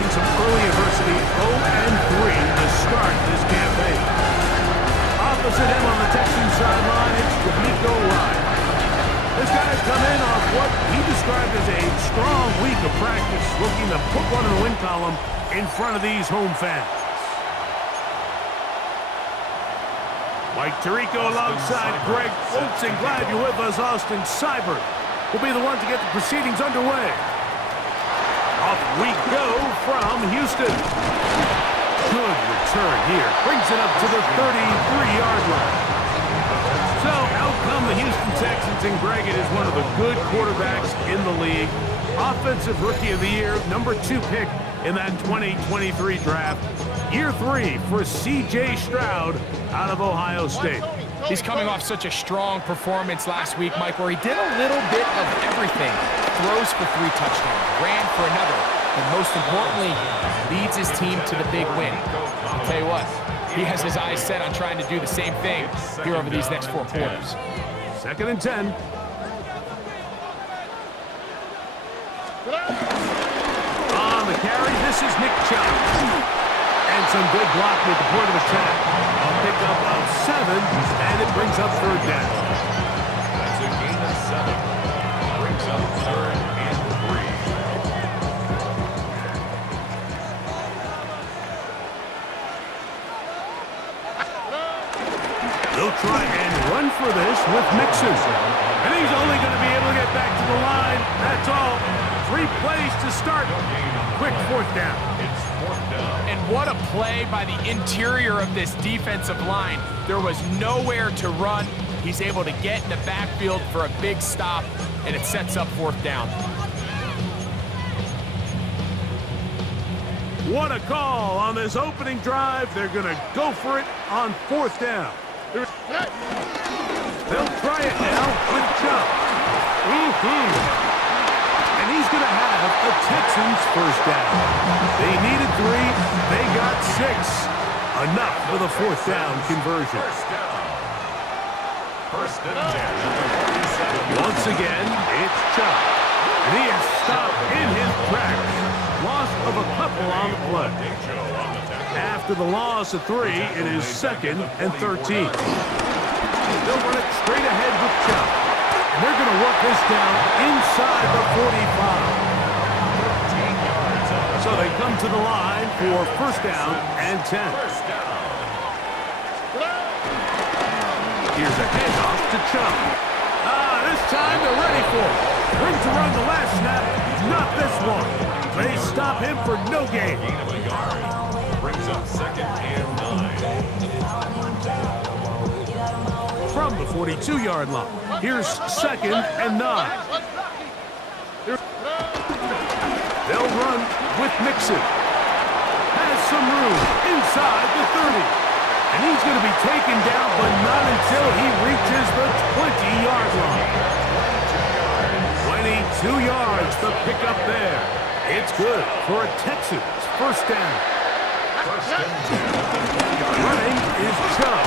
facing some early adversity, 0-3 to start this campaign. Opposite him on the Texans sideline, it's D'Amico Ryan. This guy's come in off what he described as a strong week of practice, looking to put one in the win column in front of these home fans. Mike Tirico alongside Greg Olsen. Glad you're with us. Austin Seibert will be the one to get the proceedings underway. Off we go from Houston. Good return here. Brings it up to the 33-yard line. So out come the Houston Texans, and Greg, it is one of the good quarterbacks in the league. Offensive Rookie of the Year, number 2 pick in that 2023 draft. Year 3 for C.J. Stroud out of Ohio State. He's coming off such a strong performance last week, Mike, where he did a little bit of everything. Throws for 3 touchdowns, ran for another, and most importantly, leads his team to the big win. I'll tell you what, he has his eyes set on trying to do the same thing here over these next 4 quarters. 2nd and 10. On the carry, this is Nick Chubb. And some good blocking at the point of attack. A pickup of 7, and it brings up 3rd down. That's a gain of 7. Brings up 3rd and 3. They'll try and run for this with Mixon. And he's only going to be able to get back to the line. That's all. 3 plays to start. Quick 4th down. It's 4th down. And what a play by the interior of this defensive line. There was nowhere to run. He's able to get in the backfield for a big stop, and it sets up 4th down. What a call on this opening drive. They're going to go for it on 4th down. They'll try it now with Chubb. And he's going to have a Texans 1st down. They needed 3. They got 6. Enough for the 4th down conversion. 1st and 10. Once again, it's Chubb. And he is stopped in his tracks. Loss of a couple on the play. After the loss of 3, it is 2nd and 13. They'll run it straight ahead with Chubb. And they're going to work this down inside the 45. So they come to the line for 1st down and 10. Here's a handoff to Chubb. This time they're ready for it. Ring to run the last snap. Not this one. They stop him for no gain. Brings up 2nd and 9. From the 42-yard line. Here's 2nd and 9. They'll run with Mixon. Has some room inside the 30. And he's going to be taken down, but not until he reaches the 20-yard line. 22 yards, the pickup there. It's good for a Texans 1st down. Running is Chubb.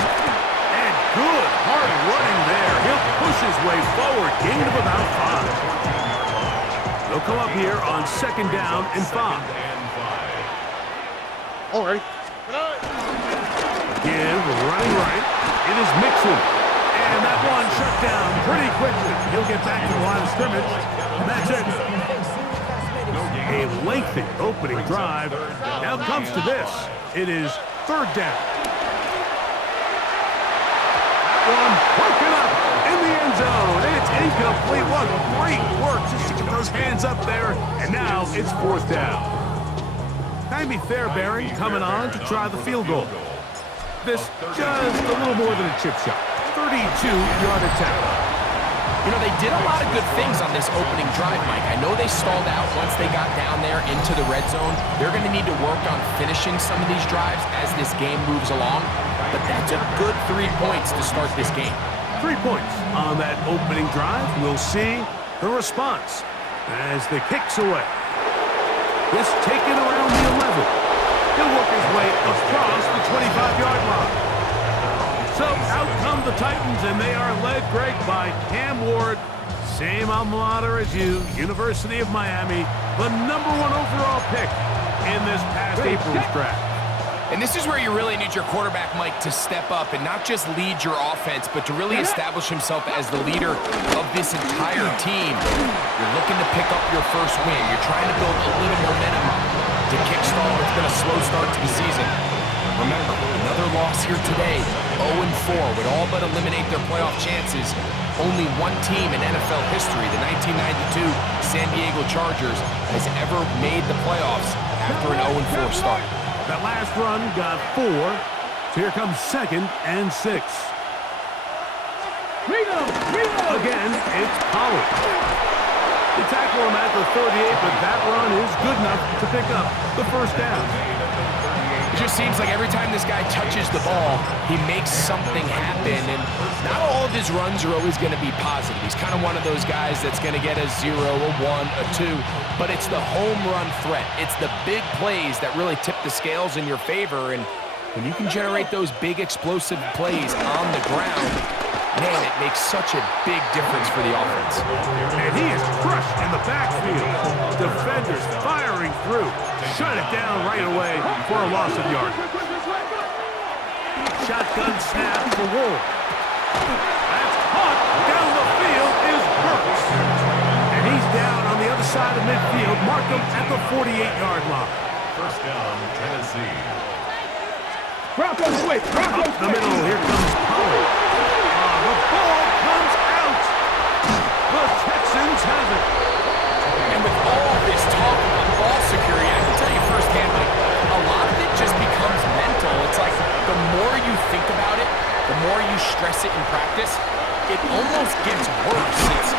And good, hard running there. He'll push his way forward. Gain of about 5. They'll come up here on 2nd down and 5. All right. Give, running right. It is Mixon. And that one shut down pretty quickly. He'll get back to the line of scrimmage. And that's it. A lengthy opening drive. Now comes to this. It is 3rd down. That one broken up in the end zone. It's incomplete. What great work just to get those hands up there. And now it's 4th down. Jaime Fairbairn coming on to try the field goal. This just a little more than a chip shot. 32-yard attempt. You know, they did a lot of good things on this opening drive, Mike. I know they stalled out once they got down there into the red zone. They're going to need to work on finishing some of these drives as this game moves along. But that's a good 3 points to start this game. 3 points on that opening drive. We'll see the response as the kick's away. This taken around the 11. He'll work his way across the 25-yard line. So out come the Titans, and they are led, Greg, by Cam Ward. Same alma mater as you, University of Miami. The #1 overall pick in this past April's draft. And this is where you really need your quarterback, Mike, to step up and not just lead your offense, but to really establish himself as the leader of this entire team. You're looking to pick up your first win. You're trying to build a little momentum to kickstart what's been a slow start to the season. Remember, another loss here today, 0-4, would all but eliminate their playoff chances. Only one team in NFL history, the 1992 San Diego Chargers, has ever made the playoffs after an 0-4 start. That last run got 4. So here comes 2nd and 6. Again, it's Pollard. They tackle him at the 38, but that run is good enough to pick up the first down. It just seems like every time this guy touches the ball, he makes something happen, and not all of his runs are always going to be positive. He's kind of one of those guys that's going to get a 0, a 1, a 2, but it's the home run threat. It's the big plays that really tip the scales in your favor, and when you can generate those big explosive plays on the ground, man, it makes such a big difference for the offense. And he is crushed in the backfield. Defenders firing through. Shut it down right away for a loss of yardage. Shotgun snap for Wolf. That's caught down the field is Burks. And he's down on the other side of midfield. Mark him at the 48-yard line. First down, Tennessee. Up the middle, here comes Pollard. The ball comes out. The Texans have it. And with all this talk about ball security, I can tell you firsthand, like, a lot of it just becomes mental. It's like the more you think about it, the more you stress it in practice, it almost gets worse. It's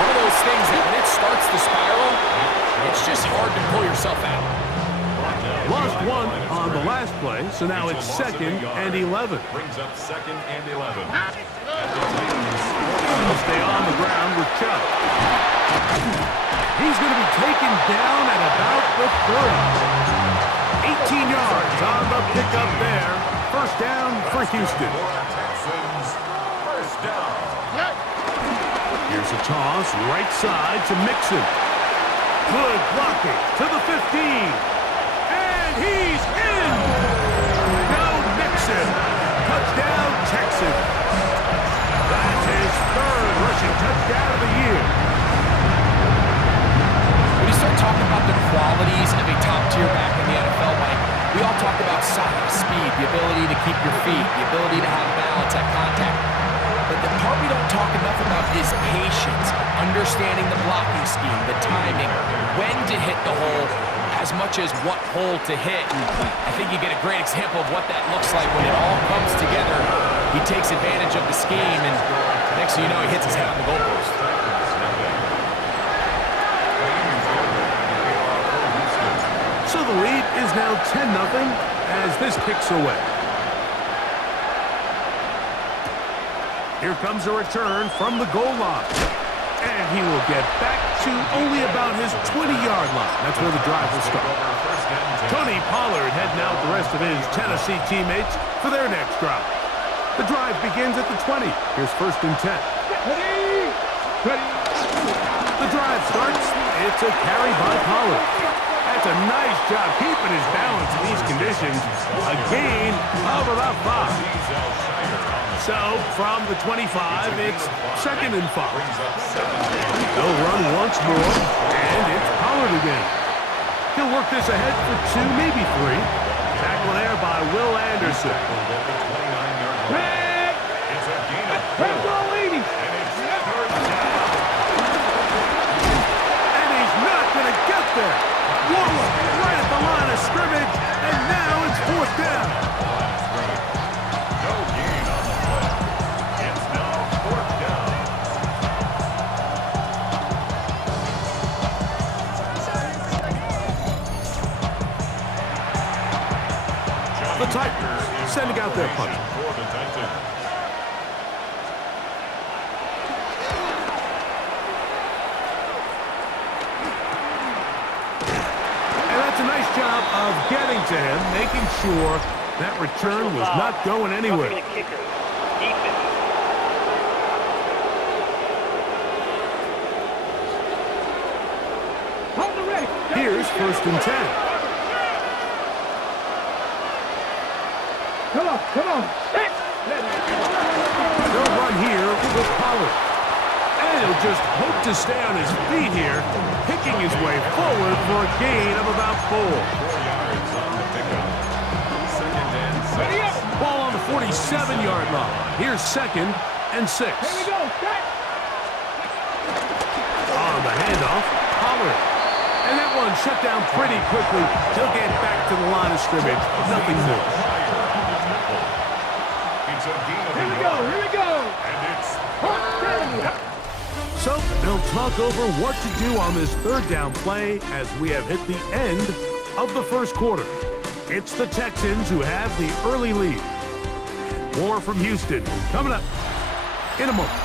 one of those things that when it starts to spiral, it's just hard to pull yourself out. Lost 1 on the last play, so now it's 2nd and 11. Brings up 2nd and 11. They'll stay on the ground with Chubb. He's going to be taken down at about the 30. 18 yards on the pickup there. First down for Houston. Texans, first down. Here's a toss, right side to Mixon. Good blocking to the 15. And he's in! Go Mixon! Touchdown, Texans. That's his 3rd rushing touchdown of the year. When you start talking about the qualities of a top-tier back in the NFL, Mike, we all talk about size, speed, the ability to keep your feet, the ability to have balance at contact. But the part we don't talk enough about is patience, understanding the blocking scheme, the timing, when to hit the hole, as much as what hole to hit. And I think you get a great example of what that looks like when it all comes together. He takes advantage of the scheme, and next thing you know, he hits his head on the goalpost. So the lead is now 10-0 as this kicks away. Here comes a return from the goal line. And he will get back to only about his 20-yard line. That's where the drive will start. Tony Pollard heading out the rest of his Tennessee teammates for their next drive. The drive begins at the 20. Here's 1st and 10. The drive starts. It's a carry by Pollard. That's a nice job keeping his balance in these conditions. A gain of about 5. So, from the 25, it's 2nd and 5. They'll run once more, and it's Pollard again. He'll work this ahead for 2, maybe 3. Tackle there by Will Anderson. It's a gain of 4. And he's not going to get there. Whoa, right at the line of scrimmage, and now it's 4th down. No gain on the play. It's now 4th down. The Titans sending out their punter. For the Titans. And that's a nice job of getting to him, making sure that return was not going anywhere. Here's 1st and 10. Come on. They'll run here with Pollard. And he'll just hope to stay on his feet here, picking his way forward for a gain of about 4. 4 yards on the pickup. Second and 6. Ball on the 47-yard line. Here's 2nd and 6. Here we go. On the handoff, Pollard. And that one shut down pretty quickly. He'll get back to the line of scrimmage. Nothing more. It's a gain of Here we 1 go. yard. Here we go. And it's So they'll talk over what to do on this 3rd down play as we have hit the end of the 1st quarter. It's the Texans who have the early lead. More from Houston coming up in a moment.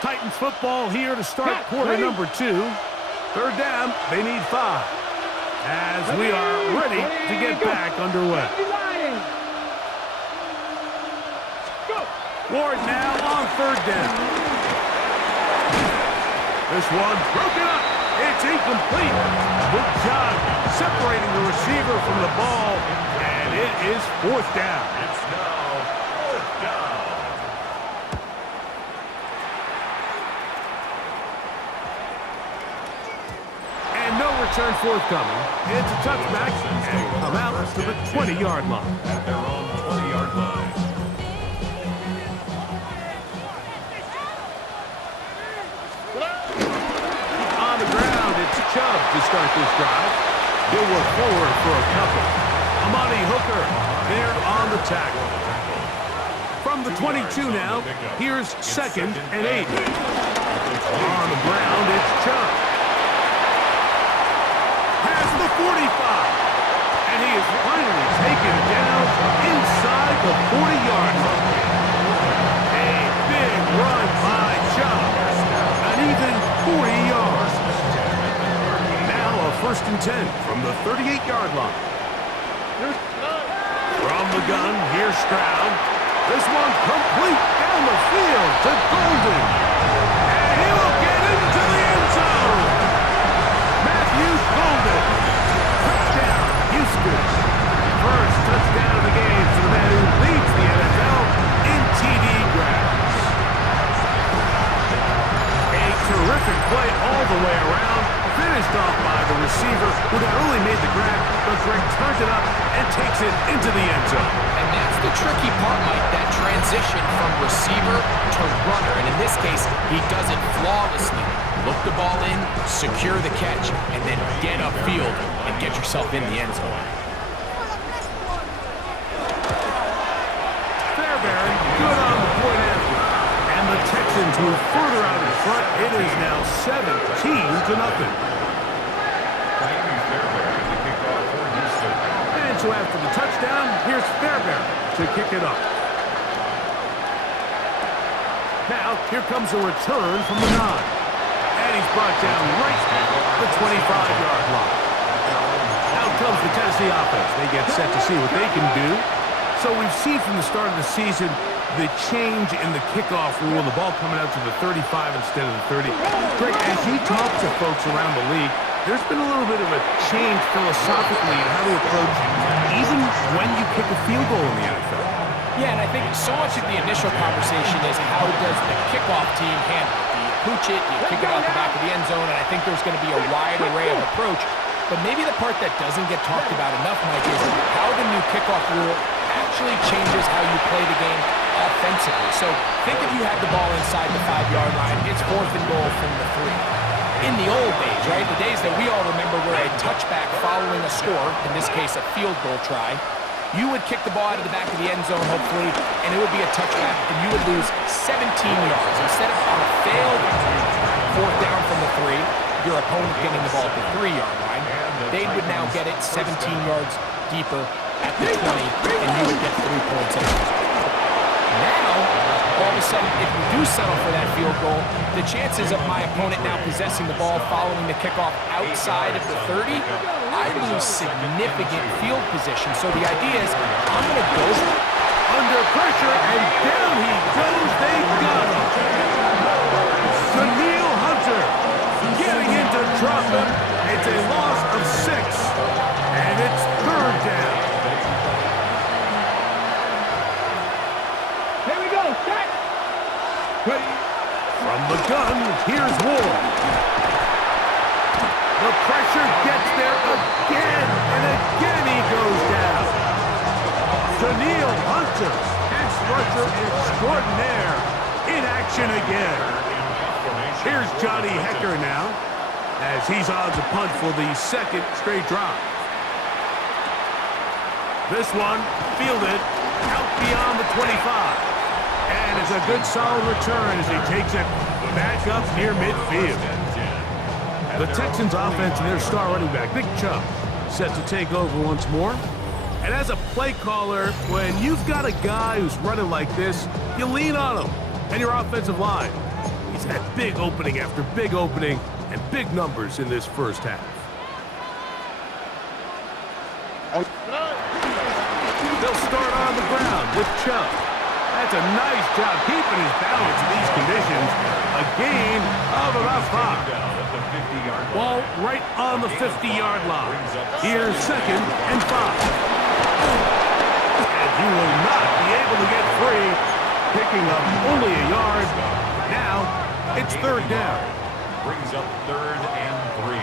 Titans football here to start quarter number 2. 3rd down, they need 5. As we are ready to get back underway. Ward now on 3rd down. This one broken up. It's incomplete. Good job separating the receiver from the ball. And it is 4th down. It's now 4th down. And no return forthcoming. It's a touchback and come out to the 20-yard line. At their own 20-yard line. On the ground, it's Chubb to start this drive. He'll work forward for a couple. Amani Hooker there on the tackle. From the 22 now, here's 2nd and 8. On the ground, it's Chubb. Has the 45. And he is finally taken down inside the 40-yard line. A big run by Chubb. An even 40 yards. Now a 1st and 10 from the 38-yard line. From the gun, here's Stroud. This one complete down the field to Golden. And he will get into the end zone. Matthew Golden. Touchdown, Houston. First touchdown of the game for the man who leads the NFL in TD grabs. A terrific play all the way around. Finished off by the receiver who not only made the grab, but Greg turns it up and takes it into the end zone. And that's the tricky part, Mike, that transition from receiver to runner. And in this case, he does it flawlessly. Look the ball in, secure the catch, and then get upfield and get yourself in the end zone. Fairbairn, good on the point after. And the Texans move further out in front. It is now 17-0. Miami Fairbairn to kick off for Houston. And so after the touchdown, here's Fairbairn to kick it up. Now, here comes a return from the 9. And he's brought down right at the 25-yard line. Out comes the Tennessee offense. They get set to see what they can do. So we've seen from the start of the season the change in the kickoff rule, the ball coming out to the 35 instead of the 30. Greg, as you talk to folks around the league, there's been a little bit of a change philosophically in how to approach even when you kick a field goal in the NFL. Yeah, and I think so much of the initial conversation is how does the kickoff team handle it? Do you pooch it? Do you kick it out the back of the end zone? And I think there's going to be a wide array of approach. But maybe the part that doesn't get talked about enough, Mike, is how the new kickoff rule actually changes how you play the game offensively. So think if you had the ball inside the 5-yard line, it's 4th and goal from the 3. In the old days, right, the days that we all remember were a touchback following a score, in this case a field goal try, you would kick the ball out of the back of the end zone, hopefully, and it would be a touchback, and you would lose 17 yards. Instead of on a failed 4th down from the 3, your opponent getting the ball at the 3-yard line, they would now get it 17 yards deeper at the 20, and you would get 3 points at it. Now, all of a sudden, if you do settle for that field goal, the chances of my opponent now possessing the ball following the kickoff outside of the 30, I lose significant field position. So the idea is, I'm going to go Under pressure, and down he goes. They got him. Daniil Hunter getting in to drop him. It's a loss of 6, and it's 3rd down. From the gun, here's Ward. The pressure gets there again, and again he goes down. Daniil Hunter, pass rusher extraordinaire, in action again. Here's Johnny Hecker now, as he's on to punt for the second straight drive. This one fielded out beyond the 25. And it's a good solid return as he takes it back up near midfield. The Texans offense and their star running back, Nick Chubb, set to take over once more. And as a play caller, when you've got a guy who's running like this, you lean on him and your offensive line. He's had big opening after big opening and big numbers in this first half. They'll start on the ground with Chubb. That's a nice job keeping his balance in these conditions. A gain of about 5. Ball right on the 50-yard line. Here's 2nd and 5. And he will not be able to get free, picking up only a yard. Now it's 3rd down. Brings up 3rd and 3.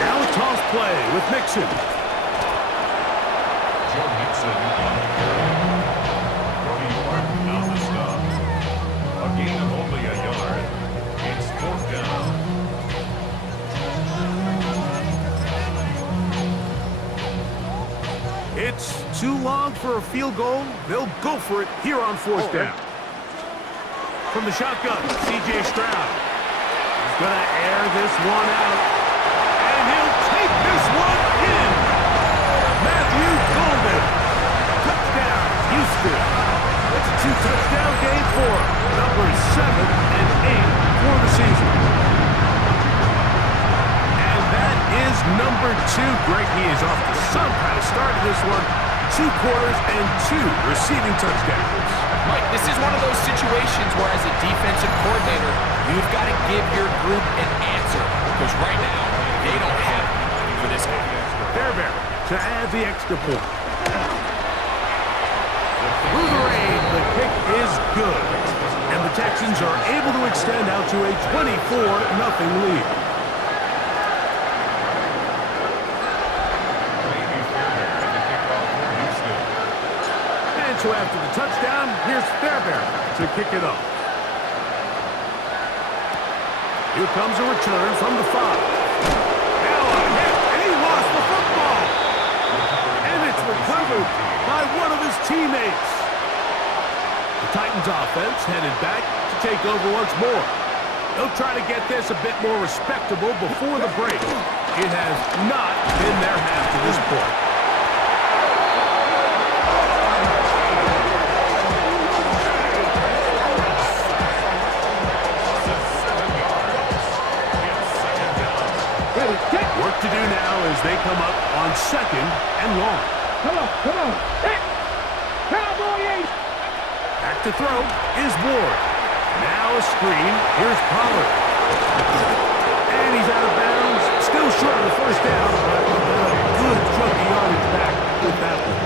Now a toss play with Mixon. Joe Mixon on the carry. Cody Martin on the stop. A gain of only a yard. It's 4th down. It's too long for a field goal. They'll go for it here on 4th down. From the shotgun, C.J. Stroud. He's going to air this one out. And he'll take this one in. Matthew Golden. Touchdown, Houston. It's a 2-touchdown game for numbers 7 and 8 for the season. And that is number 2. Greg, he is off to some kind of start in this one. 2 quarters and 2 receiving touchdowns. Mike, this is one of those situations where as a defensive coordinator, you've got to give your group an answer. Because right now, they don't have it for this guy. Fairbairn to add the extra point. Through the rain, the kick is good. And the Texans are able to extend out to a 24-0 lead. And so after the touchdown, here's Fairbairn to kick it off. Here comes a return from the 5. Now a hit, and he lost the football. And it's recovered by one of his teammates. The Titans offense headed back to take over once more. They'll try to get this a bit more respectable before the break. It has not been their half to this point. Work to do now as they come up on 2nd and long. Come on. Hey, Cowboy! Back to throw is Ward. Now a screen. Here's Pollard. And he's out of bounds. Still short of the 1st down, but a good chunky yardage back with that one.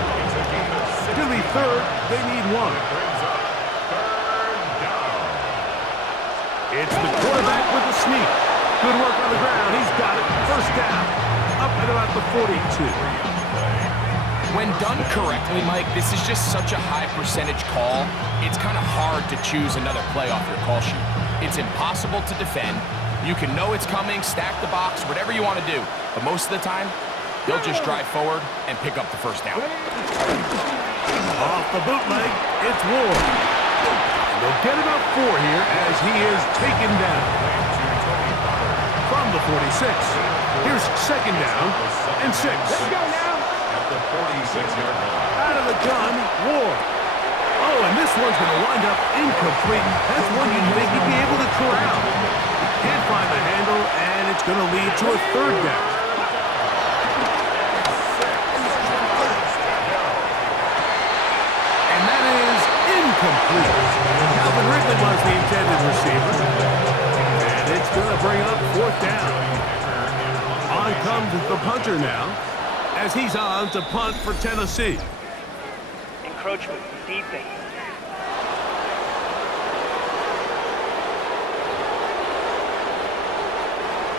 Still 3rd. They need 1. It's the quarterback with the sneak. Good work on the ground. He's got it. 1st down. Up at about the 42. When done correctly, Mike, this is just such a high percentage call. It's kind of hard to choose another play off your call sheet. It's impossible to defend. You can know it's coming, stack the box, whatever you want to do. But most of the time, they'll just drive forward and pick up the 1st down. Off the bootleg, it's Ward. And they'll get about 4 here as he is taken down. From the 46, here's 2nd down and 6. Let's go now. At the 46-yard line. Out of the gun, Ward. Oh, and this one's going to wind up incomplete. That's one you'd think he'd be able to corral. He can't find the handle, and it's going to lead to a 3rd down. And that is incomplete. Calvin Ridley was the intended receiver. And it's going to bring up 4th down. On comes the punter now, as he's on to punt for Tennessee. Encroachment, defense.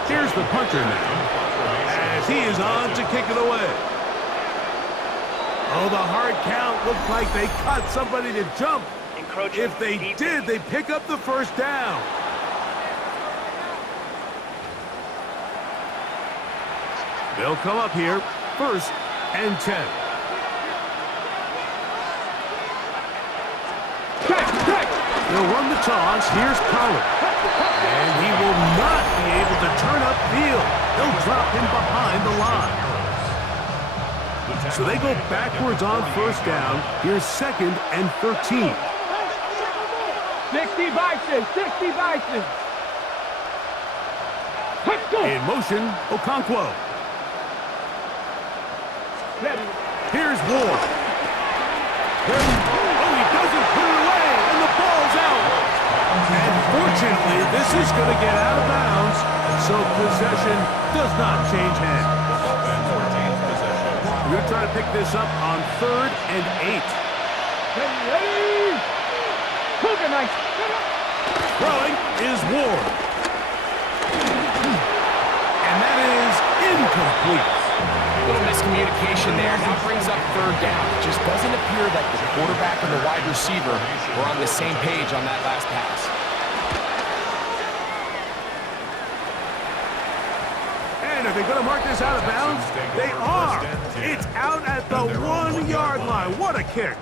Here's the punter now, as he is on to kick it away. Oh, the hard count looked like they caught somebody to jump. If they did, they pick up the first down. They'll come up here, 1st and 10. They'll run the toss. Here's Collins. And he will not be able to turn upfield. They'll drop him behind the line. So they go backwards on 1st down. Here's 2nd and 13. 60 Bison, 60 Bison. Let's go. In motion, Okonkwo. Here's Ward. Oh, he doesn't put it away, and the ball's out. And fortunately, this is going to get out of bounds, so possession does not change hands. We're going to try to pick this up on 3rd and 8. Throwing is Ward. And that is incomplete. A little miscommunication there. Now brings up 3rd down. It just doesn't appear that the quarterback and the wide receiver were on the same page on that last pass. And are they going to mark this out of bounds? They are. It's out at the 1-yard line. What a kick.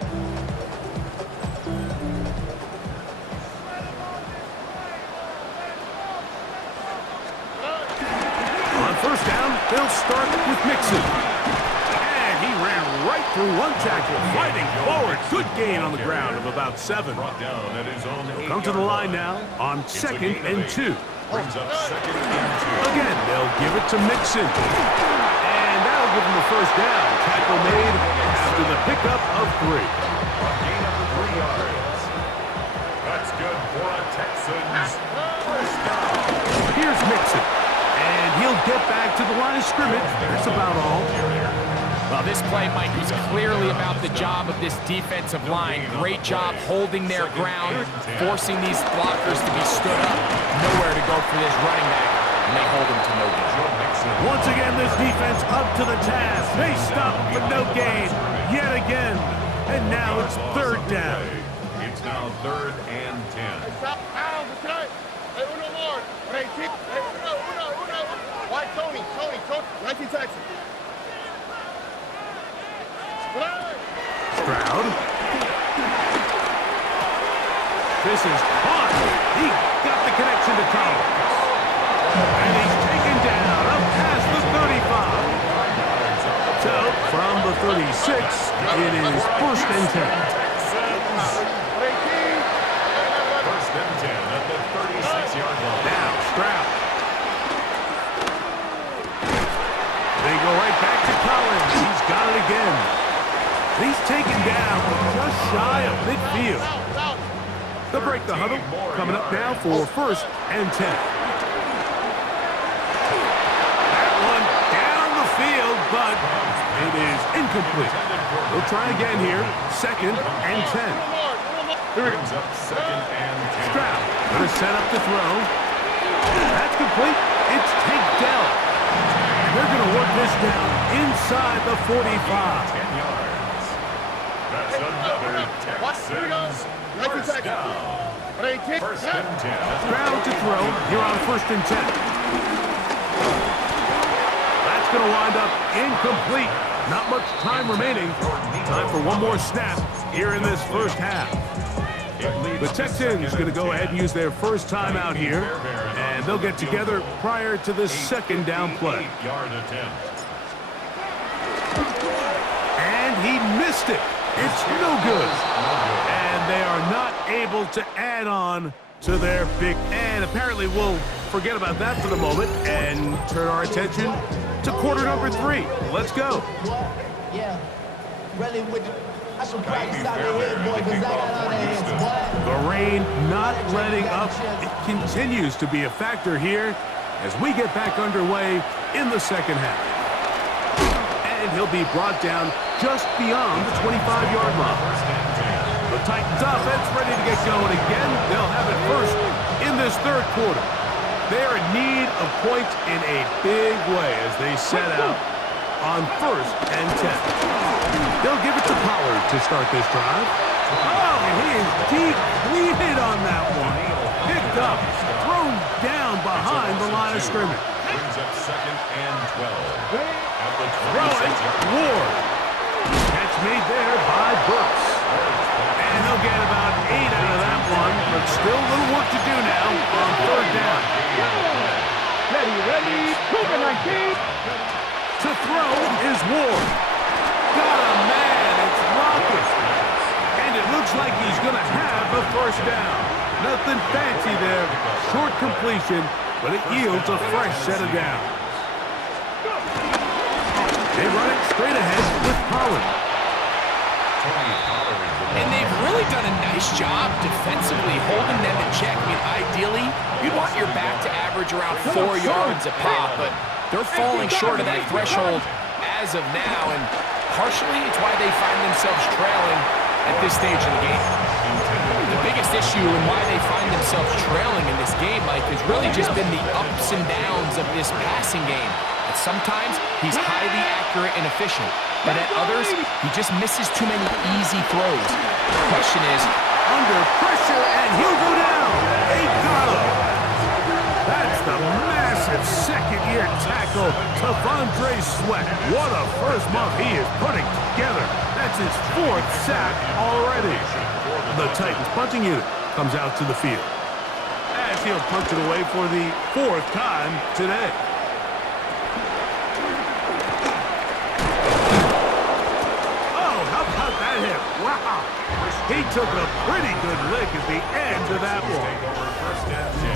On 1st down, they'll start with Mixon. And he ran right through one tackle, fighting forward. Good gain on the ground of about 7. They'll come to the line now on 2nd and 2. Again, they'll give it to Mixon. And that'll give him the 1st down. Tackle made after the pickup of 3. Gain of 3 yards. That's good for a Texans 1st down. Here's Mixon. And he'll get back to the line of scrimmage. That's about all. Well, this play, Mike, was clearly about the job of this defensive line. Great job holding their ground, forcing these blockers to be stood up. Nowhere to go for this running back, and they hold him to no gain. Once again, this defense up to the task. They stop for no gain yet again. And now it's 3rd down. It's now 3rd and 10. Why Tony, 19 Texans. Stroud. This is caught. He got the connection to Collins. And he's taken down up past the 35. So, from the 36, it is 1st and 10. First and 10 at the 36-yard line. Now, Stroud. They go right back to Collins. He's got it again. He's taken down just shy of midfield. They'll break the huddle. Coming up now for 1st and 10. That one down the field, but it is incomplete. They'll try again here. 2nd and 10. Brings up 2nd and 10. Stroud going to set up the throw. That's complete. It's takedown. They're going to work this down inside the 45. 10 yards. That's another Texans 1st down. 1st and 10. Stroud to throw here on 1st and 10. That's going to wind up incomplete. Not much time remaining. Time for one more snap here in this 1st half. The Texans going to go ahead and use their 1st time out here, and they'll get together prior to the 2nd down play. 8-yard attempt. And he missed it. It's no good. And they are not able to add on to their big... And apparently we'll forget about that for the moment and turn our attention to quarter number 3. Let's go. Yeah, really with I should practice out of here, boy, because I got other hands, boy. The rain not letting up. It continues to be a factor here as we get back underway in the 2nd half. And he'll be brought down just beyond the 25-yard line. The Titans offense ready to get going again. They'll have it first in this 3rd quarter. They're in need of points in a big way as they set out on 1st and 10. They'll give it to Pollard to start this drive. Oh, he is depleted on that one. Picked up, thrown down behind the line of scrimmage. Brings up 2nd and 12. At the Throwing, Ward. Catch made there by Burks. And they'll get about 8 out of that one, but still a little work to do now on 3rd down. Ready, Cougar 19. To throw is Ward. Got a man, it's Rocket. And it looks like he's going to have a 1st down. Nothing fancy there, short completion, but it yields a fresh set of downs. They run it straight ahead with Pollard. And they've really done a nice job defensively holding them in check. I mean, ideally, you'd want your back to average around 4 yards a pop, but they're falling short of that threshold as of now, and partially it's why they find themselves trailing at this stage of the game. The biggest issue and why they find themselves trailing in this game, Mike, has really just been the ups and downs of this passing game. And sometimes he's highly accurate and efficient, but at others, he just misses too many easy throws. The question is, Under pressure, and he'll go down. They got him. That's the massive second-year tackle to Vondre Sweat. What a first month he is putting together. That's his 4th sack already. The Titans punting unit comes out to the field, as he'll punch it away for the 4th time today. Oh, how about that hit? Wow. He took a pretty good lick at the end of that one.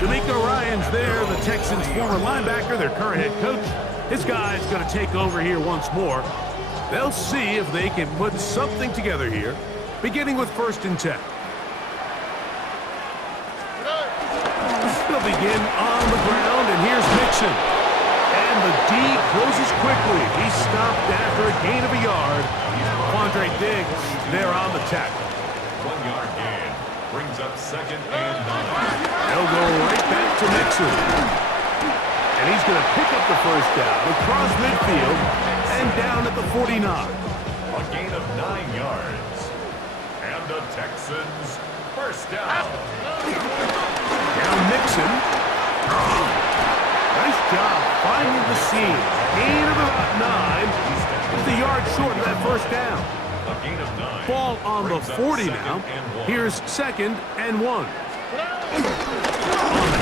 D'Amico Ryan's there, the Texans' former linebacker, their current head coach. His guy's going to take over here once more. They'll see if they can put something together here, beginning with 1st and 10. They'll begin on the ground, and here's Mixon. And the D closes quickly. He stopped after a gain of a yard. Quandre Diggs there on the tackle. 1-yard gain. Brings up 2nd and 9. They'll go right back to Mixon. And he's going to pick up the 1st down across midfield and down at the 49. A gain of 9 yards. And the Texans 1st down. Down Mixon. Nice job finding the seam. Gain of about 9. Just a yard short of that 1st down. A gain of 9. Ball on the 40 now. Here's 2nd and 1. On the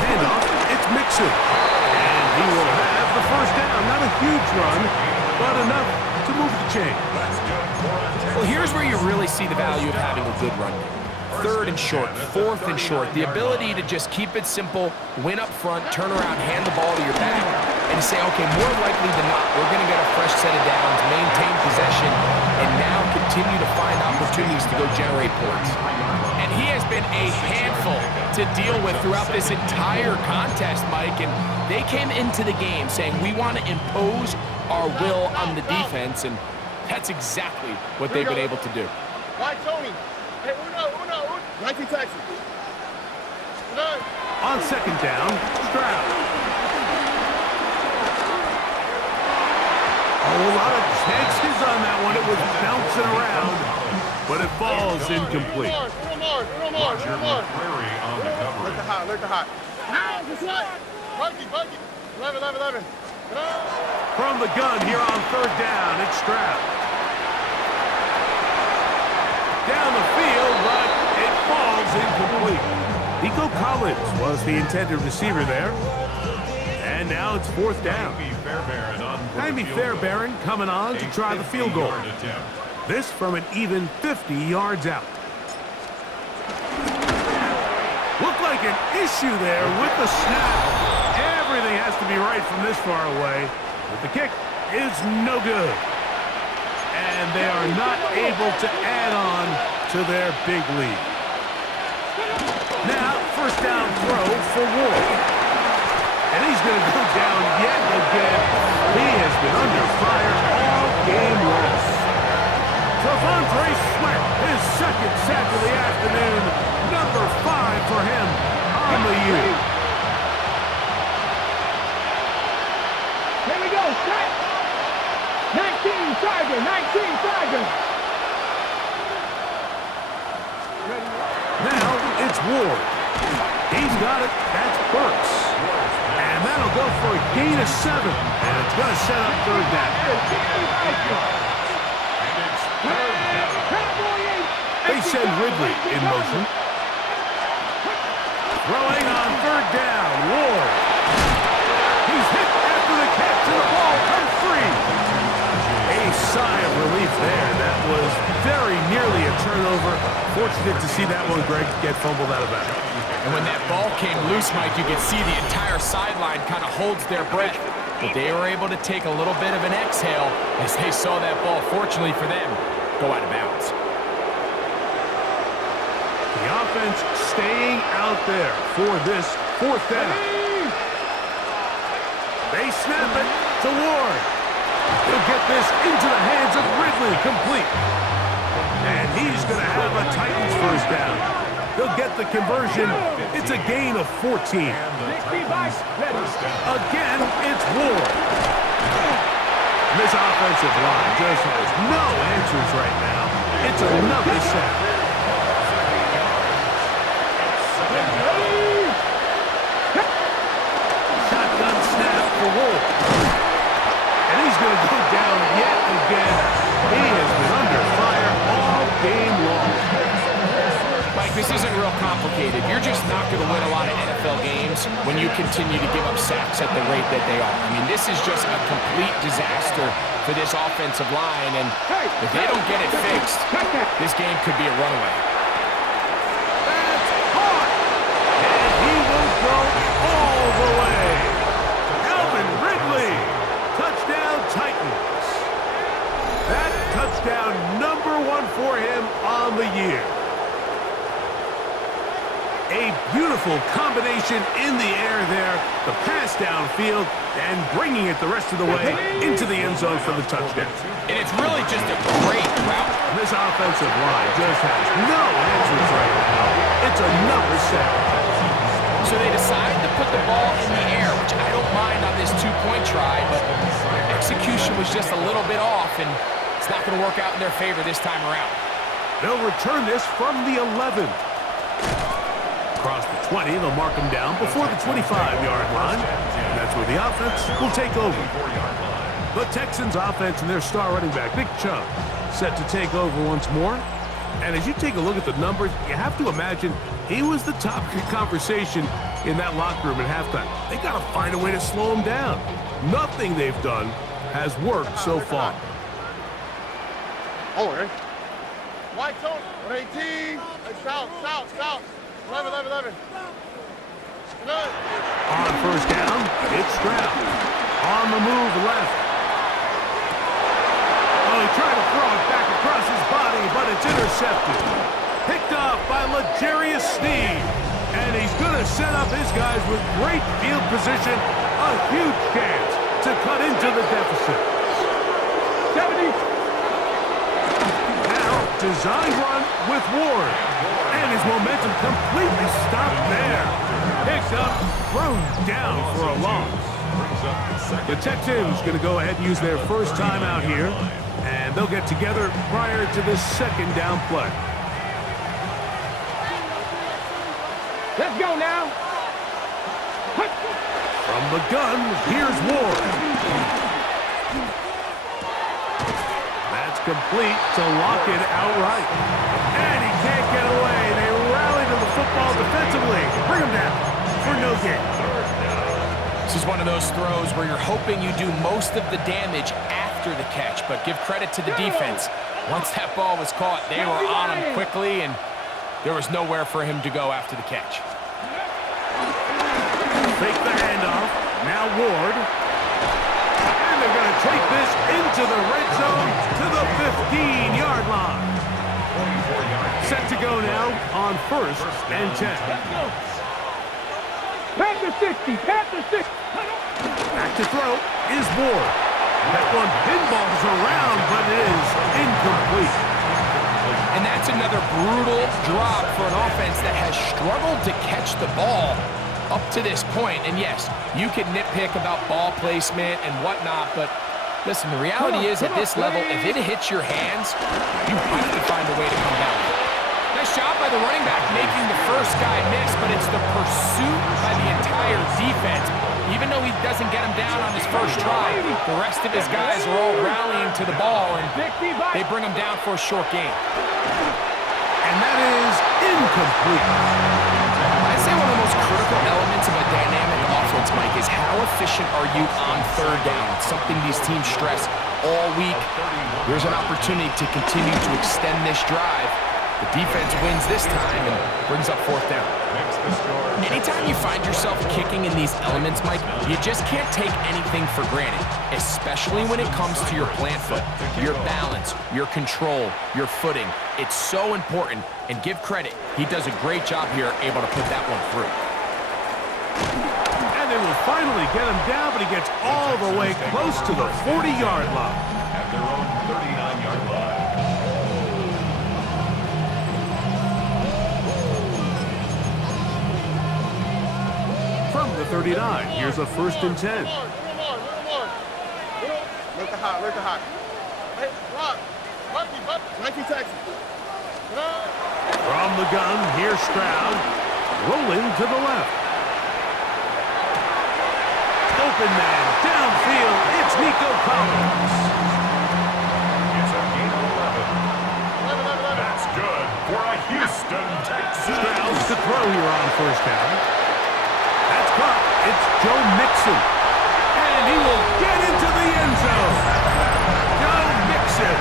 handoff, it's Mixon. And he will have the 1st down. Not a huge run, but enough to move the chain. well, here's where you really see the value of having a good run game. 3rd and short, 4th and short. The ability to just keep it simple, win up front, turn around, hand the ball to your back, and say, okay, more likely than not, we're going to get a fresh set of downs, maintain possession, and now continue to find opportunities to go generate points. And he has been a handful to deal with throughout this entire contest, Mike, and they came into the game saying, we want to impose our will on the defense, and that's exactly what they've been able to do. Why, Tony? Hey, Uno. 19 Texans. On 2nd down, Stroud. A lot of chances on that one. It was bouncing around, but it falls incomplete. Uno Mars. McCreary on the coverage. Alert the hot. Buggy. 11. From the gun here on 3rd down, it's Stroud. Down the field, but it falls incomplete. Nico Collins was the intended receiver there. And now it's 4th down. Jaime Fairbairn coming on to try the field goal. This from an even 50 yards out. Looked like an issue there with the snap. Everything has to be right from this far away. But the kick is no good. And they are not able to add on to their big lead. Now, 1st down throw for Ward. And he's going to go down yet again. He has been under fire all game long. Vondre Sweat, his 2nd sack of the afternoon. Number 5 for him on the year. Tiger, 19 Tiger. Now it's Ward. He's got it. That's Burks. And that'll go for a gain of 7. And it's going to set up third down. They send Ridley in motion. Throwing on third down. Ward. He's hit after the catch and the ball comes free. A sigh of relief there. That was very nearly a turnover. Fortunate to see that one, Greg, get fumbled out of bounds. And when that ball came loose, Mike, you could see the entire sideline kind of holds their breath. But they were able to take a little bit of an exhale as they saw that ball, fortunately for them, go out of bounds. The offense staying out there for this fourth down. They snap it to Ward. He'll get this into the hands of Ridley, complete. And he's going to have a Titans first down. They'll get the conversion. It's a gain of 14. Again, it's Ward. This offensive line just has no answers right now. It's another sack. Shotgun snap for Ward. And he's going to go down yet again. He has been under fire all game long. Mike, this isn't real complicated. You're just not going to win a lot of NFL games when you continue to give up sacks at the rate that they are. I mean, this is just a complete disaster for this offensive line, and if they don't get it fixed, this game could be a runaway. That's hot! And he will go all the way. Calvin Ridley, touchdown Titans. That touchdown number 1 for him on the year. A beautiful combination in the air there, the pass downfield, and bringing it the rest of the way into the end zone for the touchdown. And it's really just a great route. This offensive line just has no answers right now. It's another sack. So they decide to put the ball in the air, which I don't mind on this 2-point try, but execution was just a little bit off, and it's not going to work out in their favor this time around. They'll return this from the 11. Across the 20, they'll mark him down before the 25-yard line. And that's where the offense will take over. The Texans offense and their star running back, Nick Chubb, set to take over once more. And as you take a look at the numbers, you have to imagine he was the topic of conversation in that locker room at halftime. They got to find a way to slow him down. Nothing they've done has worked so far. Oh, okay. White zone, 118. South. 11. Good. On first down, it's Stroud. On the move left. Oh, he tried to throw it back across his body, but it's intercepted. Picked off by L'Jarius Sneed. And he's going to set up his guys with great field position. A huge chance to cut into the deficit. 70. Now, design run with Ward. And his momentum completely stopped there. Picked up, thrown down for a loss. The Texans going to go ahead and use their first time out here. And they'll get together prior to this second down play. Let's go now. From the gun, here's Ward. That's complete to lock it outright. And he can't get away. They rally to the football defensively. Bring him down for no gain. This is one of those throws where you're hoping you do most of the damage after the catch, but give credit to the defense. Once that ball was caught, they were on him quickly, and there was nowhere for him to go after the catch. Fake the handoff. Now Ward. And they're going to take this into the red zone to the 15-yard line. Set to go now on 1st and 10. Panther 60. Panther 60. Back to throw is Ward. That one pinballs around, but it is incomplete. And that's another brutal drop for an offense that has struggled to catch the ball up to this point. And yes, you can nitpick about ball placement and whatnot, but Listen, the reality is at this level, if it hits your hands, you have to find a way to come back. Nice job by the running back making the first guy miss, but it's the pursuit by the entire defense. Even though he doesn't get him down on his first try, the rest of his guys are all rallying to the ball, and they bring him down for a short gain. And that is incomplete. I'd say one of the most critical elements of a dynamic offense, Mike, is how efficient are you on third down? It's something these teams stress all week. There's an opportunity to continue to extend this drive. The defense wins this time and brings up fourth down. Anytime you find yourself kicking in these elements, Mike, you just can't take anything for granted, especially when it comes to your plant foot, your balance, your control, your footing. It's so important, and give credit. He does a great job here, able to put that one through. And they will finally get him down, but he gets all the way close to the 40-yard line. At their own 39-yard line. From the 39, here's a 1st and 10. Work the hot, work the hot. Hey, rock. 19 Texans. From the gun, here's Stroud. Rolling to the left. Open man, downfield, it's Nico Collins. It's a gain of 11. That's good for a Houston Texans. Stroud to throw here on 1st down. That's caught. It's Joe Mixon. And he will get into the end zone. Joe Mixon.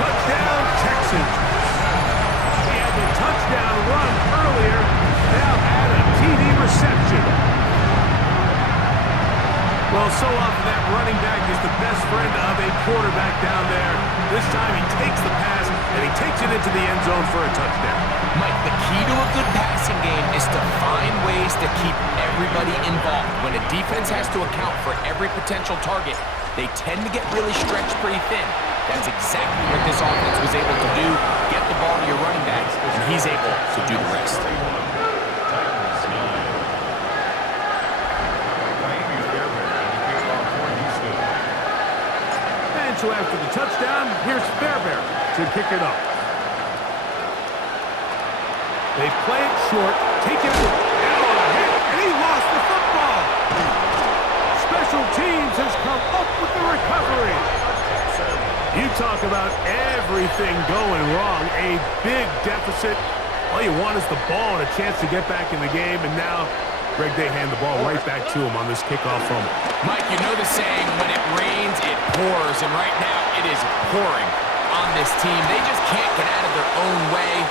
Touchdown, Texans. He had the touchdown run earlier. Now had a TD reception. Well, so often that running back is the best friend of a quarterback down there. This time he takes the pass, and he takes it into the end zone for a touchdown. Mike, the key to a good passing game is to find ways to keep everybody involved. When a defense has to account for every potential target, they tend to get really stretched pretty thin. That's exactly what this offense was able to do. Get the ball to your running back, and he's able to do the rest. So after the touchdown, here's Fairbairn to kick it up. They play it short, take it out, and he lost the football. Special teams has come up with the recovery. You talk about everything going wrong, a big deficit. All you want is the ball and a chance to get back in the game, and now Greg, they hand the ball right back to him on this kickoff fumble. Mike, you know the saying, when it rains, it pours, and right now it is pouring on this team. They just can't get out of their own way.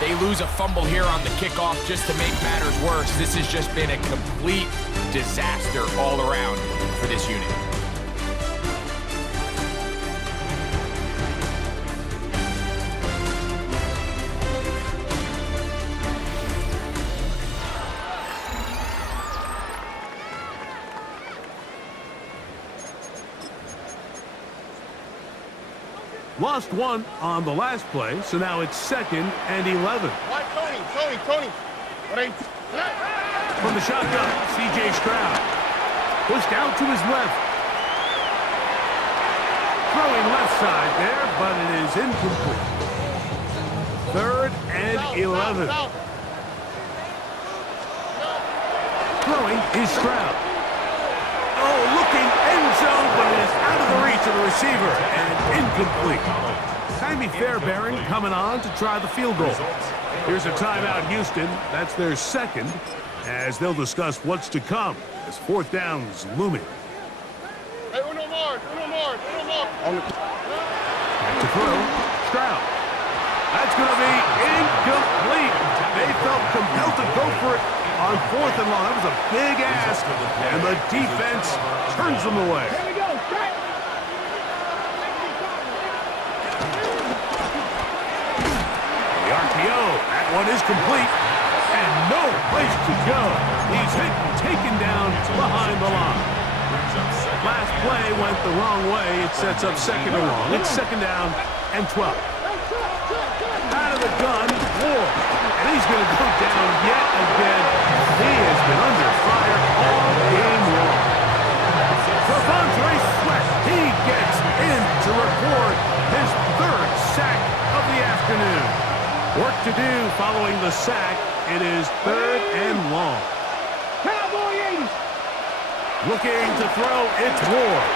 They lose a fumble here on the kickoff just to make matters worse. This has just been a complete disaster all around for this unit. Lost one on the last play, so now it's 2nd and 11. Why, Tony. From the shotgun, C.J. Stroud. Pushed out to his left. Throwing left side there, but it is incomplete. 3rd and 11. Throwing is Stroud. Oh, looking end zone, but it is out of the reach of the receiver and incomplete. Timmy Fairbairn coming on to try the field goal. Here's a timeout, Houston. That's their 2nd, as they'll discuss what's to come as 4th down's looming. Hey, uno more. Back to throw, Stroud. That's going to be incomplete. They felt compelled to go for it on 4th and long. That was a big ask, and the defense turns them away. Here we go, strike. The RPO, that one is complete, and no place to go. He's hit and taken down behind the line. Last play went the wrong way. It sets up 2nd and long. It's 2nd down and 12. Out of the gun, Ward, and he's going to go down yet again. He has been under fire all game long. Devontae Sweat, he gets Looking to throw, it's Ward.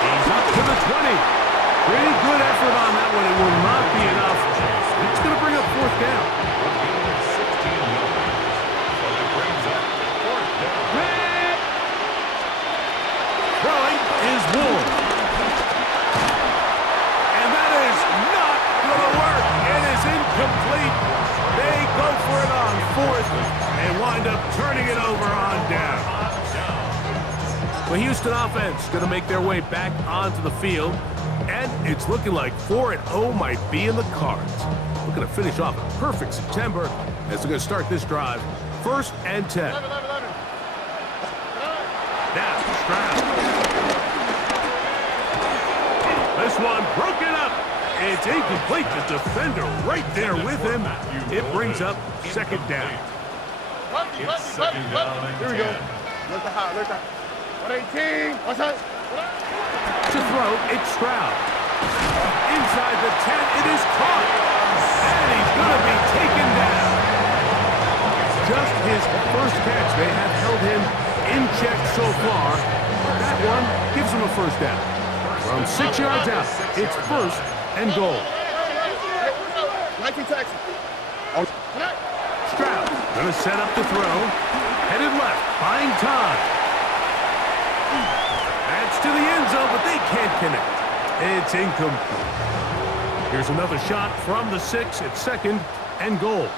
He's up to the 20. Pretty good effort on that one. It will not be enough. It's going to bring up fourth down. Throwing is Ward. And that is not going to work. It is incomplete. They go for it on fourth and wind up turning it over on down. The Houston offense going to make their way back onto the field. And it's looking like 4-0 might be in the cards. Looking to finish off a perfect September as they're going to start this drive. 1st and 10. Now, Stroud. This one broken up. It's incomplete. The defender right there with him. It brings up 2nd down. It's 2nd down and 10. Here we go. Look at high. Look at 118. What's that? To throw, it's Stroud. Inside the 10, it is caught. And he's going to be taken down. Just his first catch. They have held him in check so far. That one gives him a 1st down. From 6 yards out, it's 1st and goal. 19 Texans. Stroud going to set up the throw. Headed left, buying time. That's to the end zone, but they can't connect. It's incomplete. Here's another shot from the 6. It's 2nd and goal.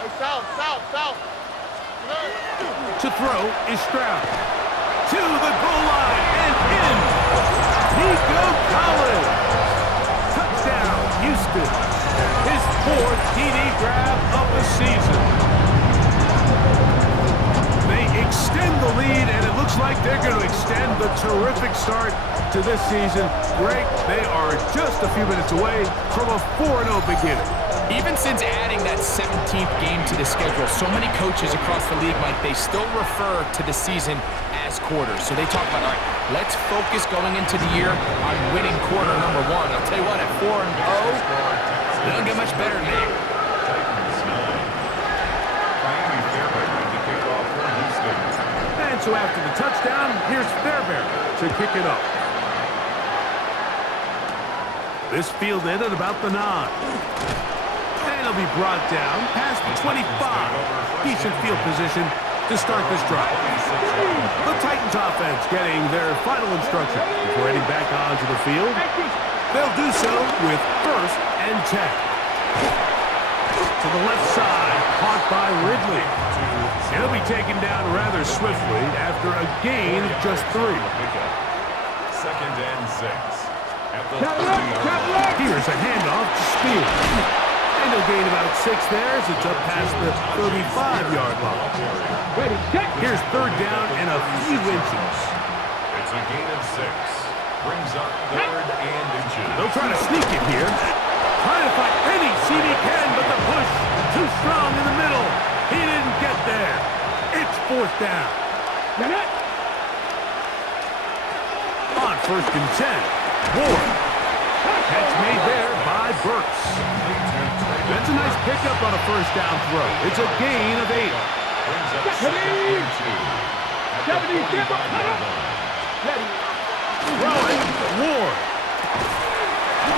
Hey, south. To throw is Stroud. To the goal line and in. Nico Collins. Touchdown, Houston. His 4th TD grab of the season. They extend the lead, and it looks like they're going to extend the terrific start to this season. Greg, they are just a few minutes away from a 4-0 beginning. Even since adding that 17th game to the schedule, so many coaches across the league, Mike, they still refer to the season as quarters. So they talk about, all right, let's focus going into the year on winning quarter number 1. I'll tell you what, at 4-0, they don't get much better than that. And so after the touchdown, here's Fairbairn to kick it up. This fielded at about the 9. And it'll be brought down past the 25. Decent field position to start this drive. The Titans offense getting their final instruction before heading back onto the field. They'll do so with 1st and 10. To the left side, caught by Ridley. He'll be taken down rather swiftly after a gain of just 3. 2nd and 6. Here's a handoff to Spears. And he'll gain about 6 there as it's up past the 35-yard line. Here's 3rd down and a few inches. It's a gain of 6. Brings up 3rd and inches. They'll try to sneak it here. Trying to find any CD can, but the push too strong in the middle. He didn't get there. It's 4th down. On 1st and 10. Ward. Catch made there by Burks. That's a nice pickup on a 1st down throw. It's a gain of 8. Brings up 2nd and 2. Throwing, Ward.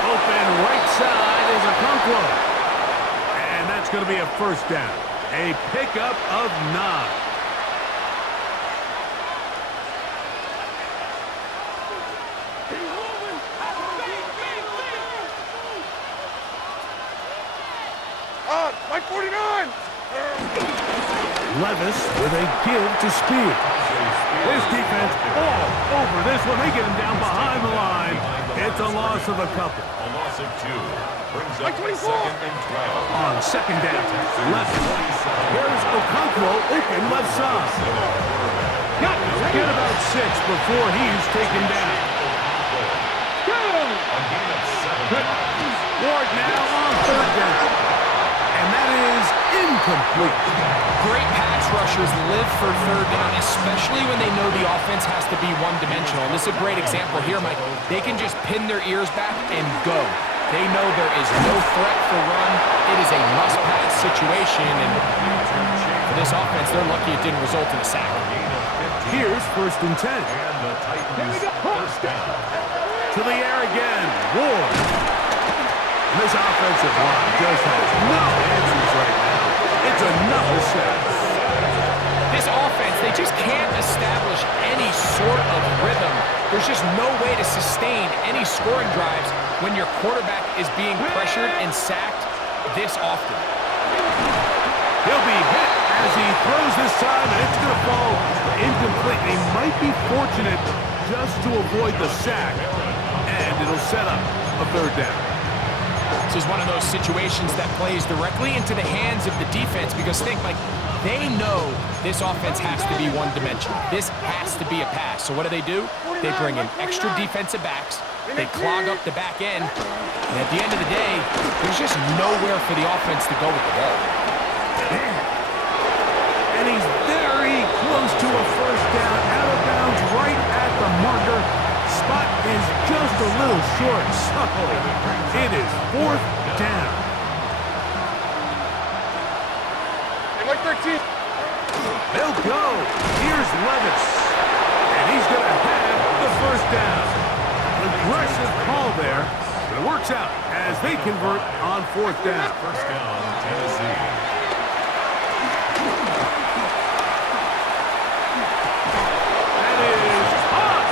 Open right side is Okonkwo. And that's going to be a 1st down. A pickup of 9. Mike 49! Levis with a give to Spears. This defense all over this one. They get him down behind the line. It's a loss of a couple. A loss of 2. Brings up 2nd and 12. On 2nd down, left. Here's Okonkwo open left side. Get about 6 before he's taken down. A gain of 7. Ward now on 3rd down. And that is incomplete. Great pass rushers live for 3rd down, especially when they know the offense has to be one-dimensional. And this is a great example here, Mike. They can just pin their ears back and go. They know there is no threat for run. It is a must-pass situation. And for this offense, they're lucky it didn't result in a sack. Here's 1st and 10. And the Titans first down. To the air again. Ward. And this offensive line just has no answers right now. It's another sack. This offense, they just can't establish any sort of rhythm. There's just no way to sustain any scoring drives when your quarterback is being pressured and sacked this often. He'll be hit as he throws this time, and it's going to fall incomplete. He might be fortunate just to avoid the sack, and it'll set up a 3rd down. This is one of those situations that plays directly into the hands of the defense because think, like, they know this offense has to be one-dimensional. This has to be a pass. So what do? They bring in extra defensive backs. They clog up the back end. And at the end of the day, there's just nowhere for the offense to go with the ball. And he's very close to a 1st down, out of bounds right at the marker. Spot is just a little short, so it is 4th down. Hey, Mike 13. They'll go. Here's Levis. And he's going to have the 1st down. Aggressive call there, but it works out as they convert on 4th down. First down, Tennessee. That is caught.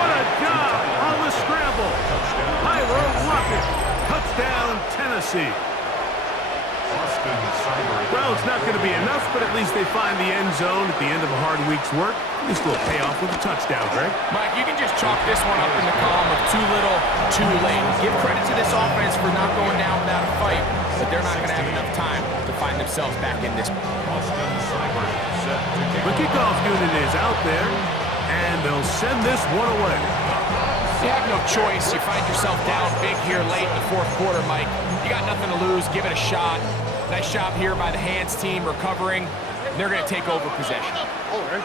What a job on the scramble. Tyler Lockett. Touchdown, Tennessee. Well, it's not going to be enough, but at least they find the end zone at the end of a hard week's work. This will pay off with a touchdown, Greg. Mike, you can just chalk this one up in the column of too little, too late. Give credit to this offense for not going down without a fight, but they're not going to have enough time to find themselves back in this. The kickoff unit is out there, and they'll send this one away. You have no choice. You find yourself down big here late in the 4th quarter, Mike. You got nothing to lose. Give it a shot. Nice job here by the hands team recovering. They're going to take over possession. Oh, man.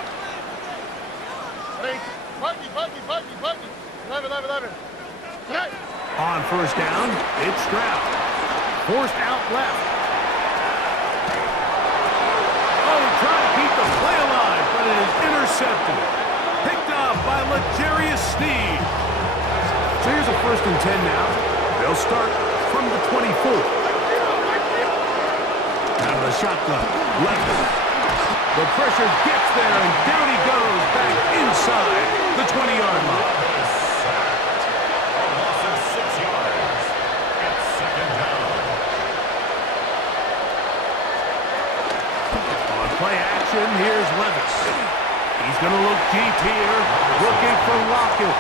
Hey, Buggy. 11. Hey. On 1st down, it's Stroud. Forced out left. Oh, trying to keep the play alive, but it is intercepted. Picked off by L'Jarius Sneed. So here's a 1st and 10 now. They'll start from the 24. Out of the shotgun, left. The pressure gets there, and down he goes back inside the 20-yard line. A loss of 6 yards. It's 2nd down. On play action, here's Levis. He's going to look deep here, looking for Lockett.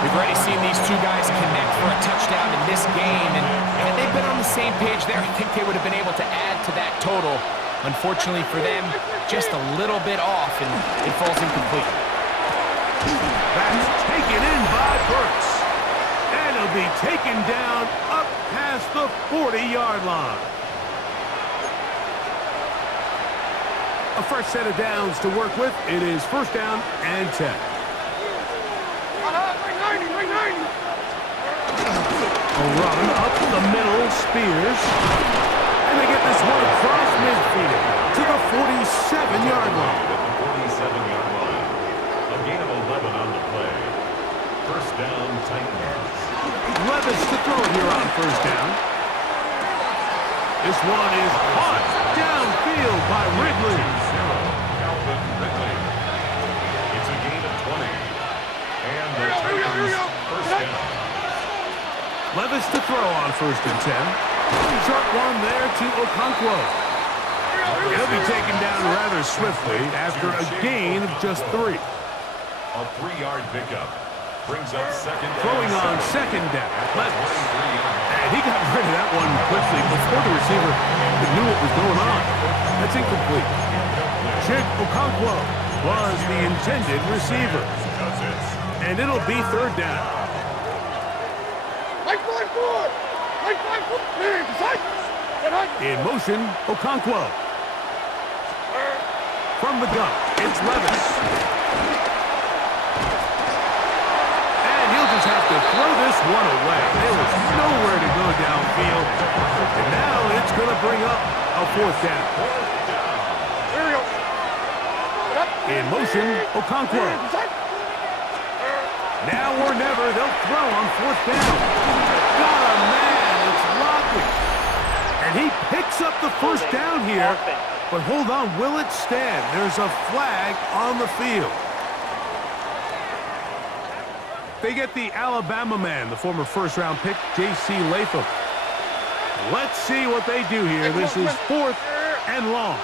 We've already seen these two guys connect for a touchdown in this game, and had they been on the same page there, I think they would have been able to add to that total. Unfortunately for them, just a little bit off, and it falls incomplete. That's taken in by Burks. And it'll be taken down up past the 40-yard line. A fresh set of downs to work with. It is 1st down and 10. A run up the middle, Spears. And they get this one across midfield to the 47-yard line. At the 47-yard line. A gain of 11 on the play. First down, Titans. Levis to throw it here on 1st down. This one is caught downfield by Ridley. Calvin Ridley. It's a gain of 20. And the Titans first down. Levis to throw on 1st and 10. Short one there to Okonkwo. He'll be taken down rather swiftly after a gain of just 3. A 3-yard pickup. Brings up 2nd down. Throwing on 2nd down. Levis. 23-yard line. And he got rid of that one quickly before the receiver knew what was going on. That's incomplete. Chig Okonkwo was the intended receiver. And it'll be 3rd down. In motion, Okonkwo. From the gun, it's Levis. And he'll just have to throw this one away. There was nowhere to go downfield. And now it's going to bring up a 4th down. In motion, Okonkwo. Now or never, they'll throw on 4th down. Got a man, it's Lockett. And he picks up the 1st down here. But hold on, will it stand? There's a flag on the field. They get the Alabama man, the former 1st-round pick, J.C. Latham. Let's see what they do here. This is 4th and long.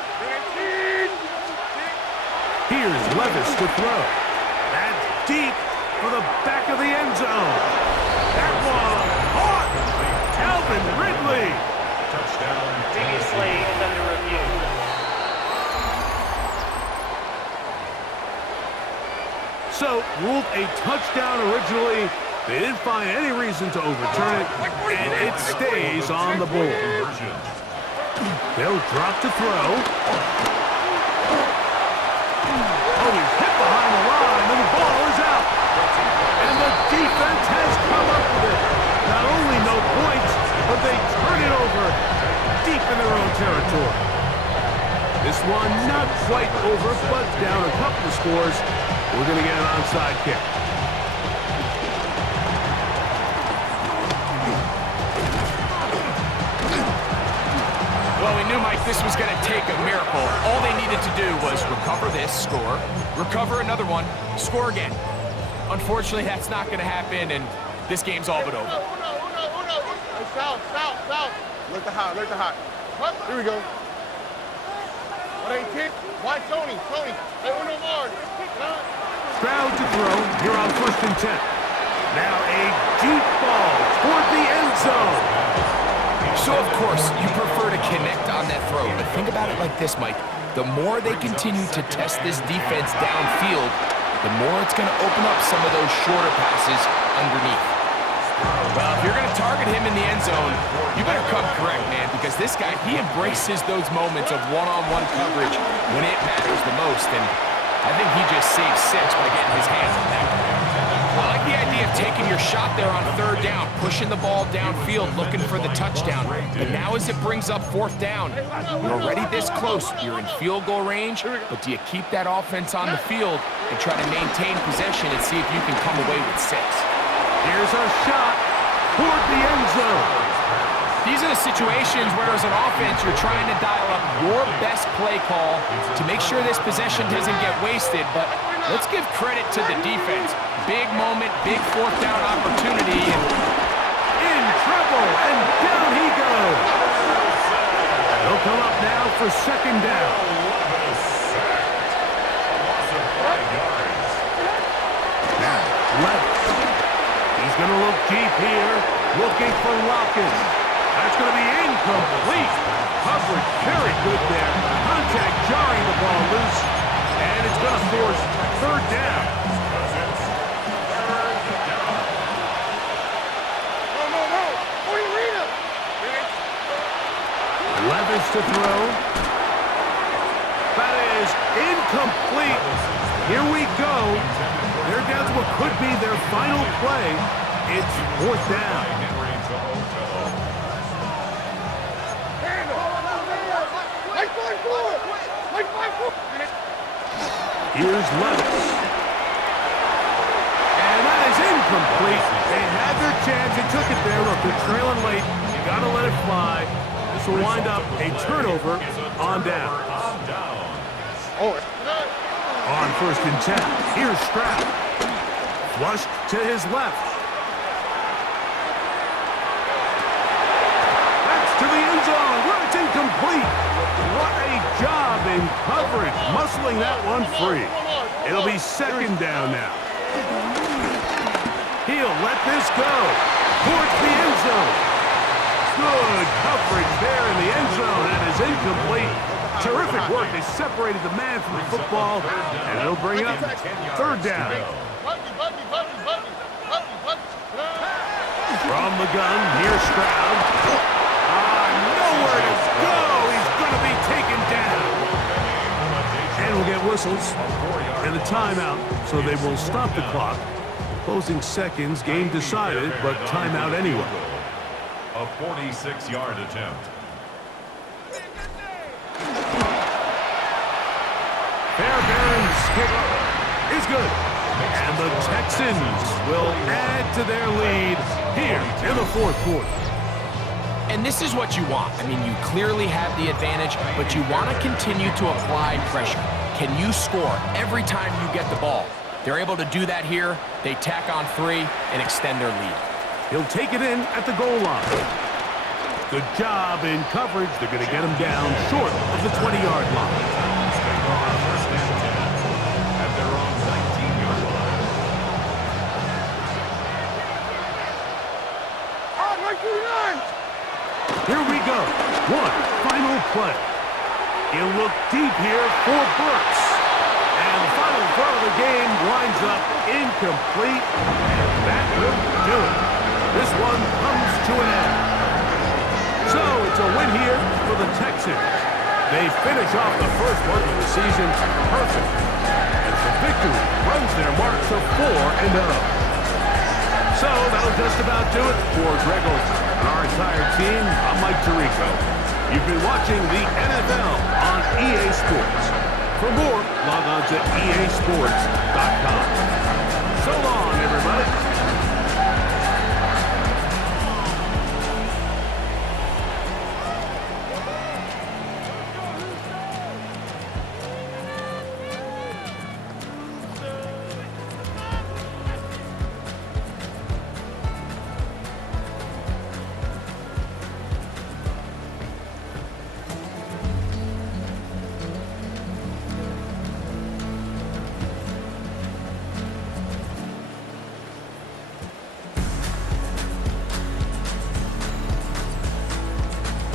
Here's Levis to throw. That's deep for the back of the end zone. That one caught. Calvin Ridley. Touchdown. Previously under review. So, ruled a touchdown originally. They didn't find any reason to overturn it, and it stays on the board. They'll drop to throw. Oh, he's hit behind the line, and the ball is out. And the defense has come up with it. Not only no points, but they turn it over deep in their own territory. This one not quite over, but down a couple of scores. We're going to get an onside kick. Well, we knew, Mike, this was going to take a miracle. All they needed to do was recover this, score, recover another one, score again. Unfortunately, that's not going to happen, and this game's all but over. Hey, south. Look the hot. Here we go. 118. Why Tony? Hey, Uno Mars. Stroud to throw here on 1st and 10. Now a deep ball toward the end zone. So, of course, you prefer to connect on that throw, but think about it like this, Mike. The more they continue to test this defense downfield, the more it's going to open up some of those shorter passes underneath. Well, if you're going to target him in the end zone, you better come correct, man, because this guy, he embraces those moments of one-on-one coverage when it matters the most, and I think he just saved 6 by getting his hands on that one. I like the idea of taking your shot there on 3rd down, pushing the ball downfield, looking for the touchdown. But now as it brings up 4th down, you're already this close. You're in field goal range, but do you keep that offense on the field and try to maintain possession and see if you can come away with 6? Here's a shot toward the end zone. These are the situations where as an offense, you're trying to dial up your best play call to make sure this possession doesn't get wasted, but let's give credit to the defense. Big moment, big 4th down opportunity, and In trouble, and down he goes. They'll come up now for 2nd down. Now, Levis. He's going to look deep here, looking for Lockett. That's going to be incomplete. Coverage very good there. Contact jarring the ball loose, and it's going to force 3rd down. Levis to throw. That is incomplete. Here we go. They're down to what could be their final play. It's 4th down. Here's Levis. And that is incomplete. They had their chance. They took it there. Look, they're trailing late. You got to let it fly. This will wind up a turnover on down. On 1st and 10. Here's Stroud. Flushed to his left. That's to the end zone. Well, it's incomplete. What a job in coverage, muscling that one free. It'll be 2nd down now. He'll let this go towards the end zone. Good coverage there in the end zone. That is incomplete. Terrific work. They separated the man from the football, and it'll bring up 3rd down. From the gun, here's Stroud. Nowhere to go. He's going to be taken down. And we'll get whistles and a timeout, so they will stop the clock. Closing seconds, game decided, but timeout anyway. A 46-yard attempt. Fairbairn kick is good. And the Texans will add to their lead here in the fourth quarter. And this is what you want. I mean, you clearly have the advantage, but you want to continue to apply pressure. Can you score every time you get the ball? They're able to do that here. They tack on 3 and extend their lead. He'll take it in at the goal line. Good job in coverage. They're going to get him down short of the 20-yard line. They go on first and 10 at their own 19-yard line. Here we go. One final play. He'll look deep here for Brooks. And the final throw of the game winds up incomplete. And that will do it. This one comes to an end. So it's a win here for the Texans. They finish off the first one of the season perfect. As the victory runs their mark to 4-0. So that'll just about do it for Greg Olsen and our entire team. I'm Mike Tirico. You've been watching the NFL on EA Sports. For more, log on to easports.com.